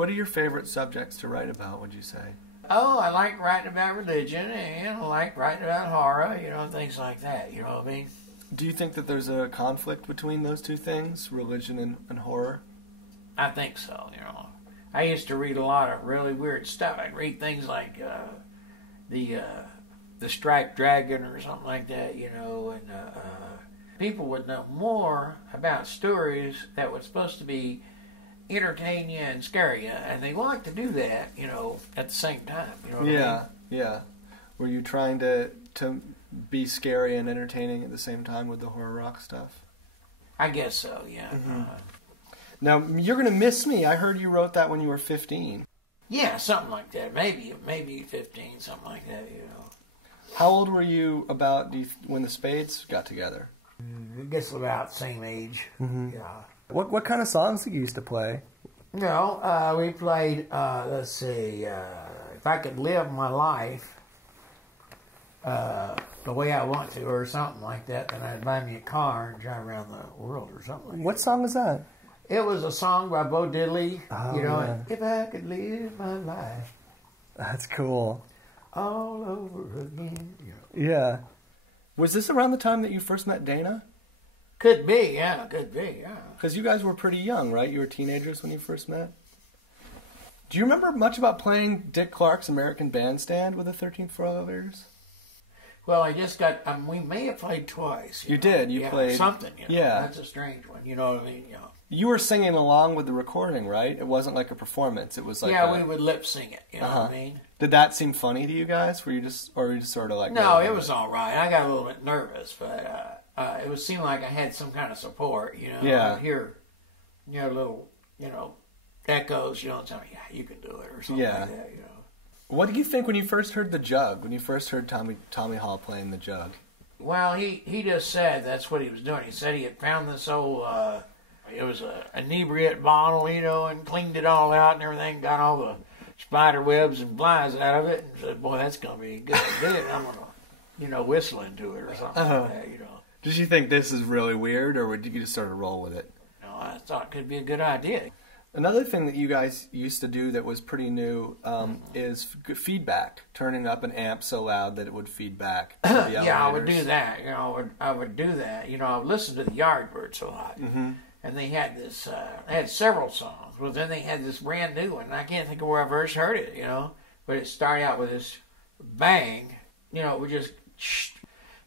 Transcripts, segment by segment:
What are your favorite subjects to write about, would you say? Oh, I like writing about religion, and I like writing about horror, things like that, you know what I mean? Do you think that there's a conflict between those two things, religion and horror? I think so, I used to read a lot of really weird stuff. I'd read things like the Striped Dragon or something like that, and people would know more about stories that were supposed to be entertain you and scare you, and they like to do that, at the same time, what I mean? Yeah. Were you trying to be scary and entertaining at the same time with the horror rock stuff? I guess so, yeah. Mm-hmm. Now, You're Gonna Miss Me, I heard you wrote that when you were 15. Yeah, something like that. Maybe 15, something like that, How old were you when the Spades got together? I guess about the same age. Mm-hmm. Yeah. What kind of songs did you used to play? No, we played, let's see, If I Could Live My Life the Way I Want to, or something like that, then I'd buy me a car and drive around the world or something like that. What song is that? It was a song by Bo Diddley, yeah. If I could live my life. That's cool. All over again. Yeah. Was this around the time that you first met Dana? Could be, yeah. Because you guys were pretty young, right? You were teenagers when you first met? Do you remember much about playing Dick Clark's American Bandstand with the 13th Floor Elevators? Well, I just got, we may have played twice. You did? You played? Something, Yeah. That's a strange one, you know what I mean? You were singing along with the recording, right? It wasn't like a performance. It was like we would lip sing it, you know what I mean? Did that seem funny to you guys? Were you just sort of like... No, it was all right. I got a little bit nervous, but it seemed like I had some kind of support, Yeah. I'd hear, little, echoes, tell me, yeah, you can do it, or something like that, What did you think when you first heard the jug? When you first heard Tommy Hall playing the jug? Well, he just said that's what he was doing. He said he had found this old, it was an inebriate bottle, and cleaned it all out and everything, got all the spider webs and flies out of it, and said, boy, that's going to be good. I'm going to, whistle into it or something like that, Did you think this is really weird, or did you just sort of roll with it? No, I thought it could be a good idea. Another thing that you guys used to do that was pretty new is feedback, turning up an amp so loud that it would feed back to the elevators. Yeah, I would do that. I would do that. I would listen to the Yardbirds a lot. Mm-hmm. And they had this, they had several songs. Well, then they had this brand new one. I can't think of where I first heard it, But it started out with this bang. It would just,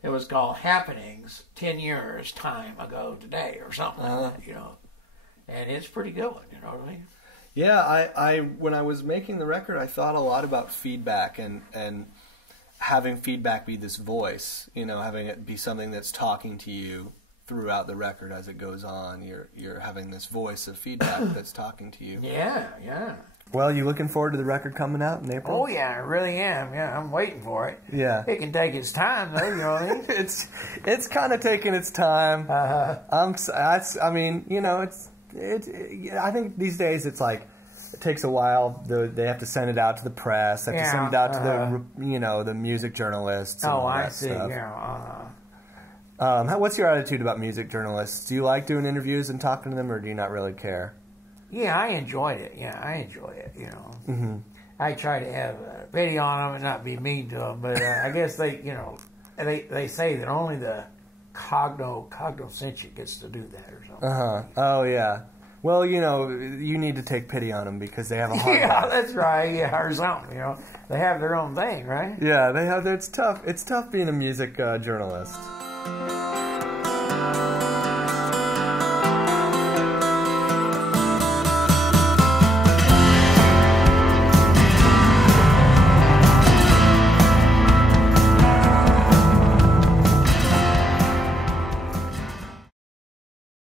it was called Happenings 10 Years Time Ago Today or something like that, And it's a pretty good one, you know what I mean? Yeah, I when I was making the record, I thought a lot about feedback and having feedback be this voice, having it be something that's talking to you throughout the record as it goes on. You're having this voice of feedback that's talking to you. Yeah. Well, you looking forward to the record coming out in April? Oh yeah, I really am. Yeah, I'm waiting for it. Yeah, it can take its time though. You know what I mean? it's kind of taking its time. I think these days it's like it takes a while. They have to send it out to the press. They have to send it out to the music journalists. Oh, I see. Stuff. Yeah. What's your attitude about music journalists? Do you like doing interviews and talking to them, or do you not really care? Yeah, I enjoyed it. Mm-hmm. I try to have pity on them and not be mean to them, but I guess they say that only the cognoscent gets to do that or something. Oh yeah. Well, you need to take pity on them because they have a hard Yeah, life. that's right. Yeah, or something. They have their own thing, right? Yeah, they have. It's tough. It's tough being a music journalist.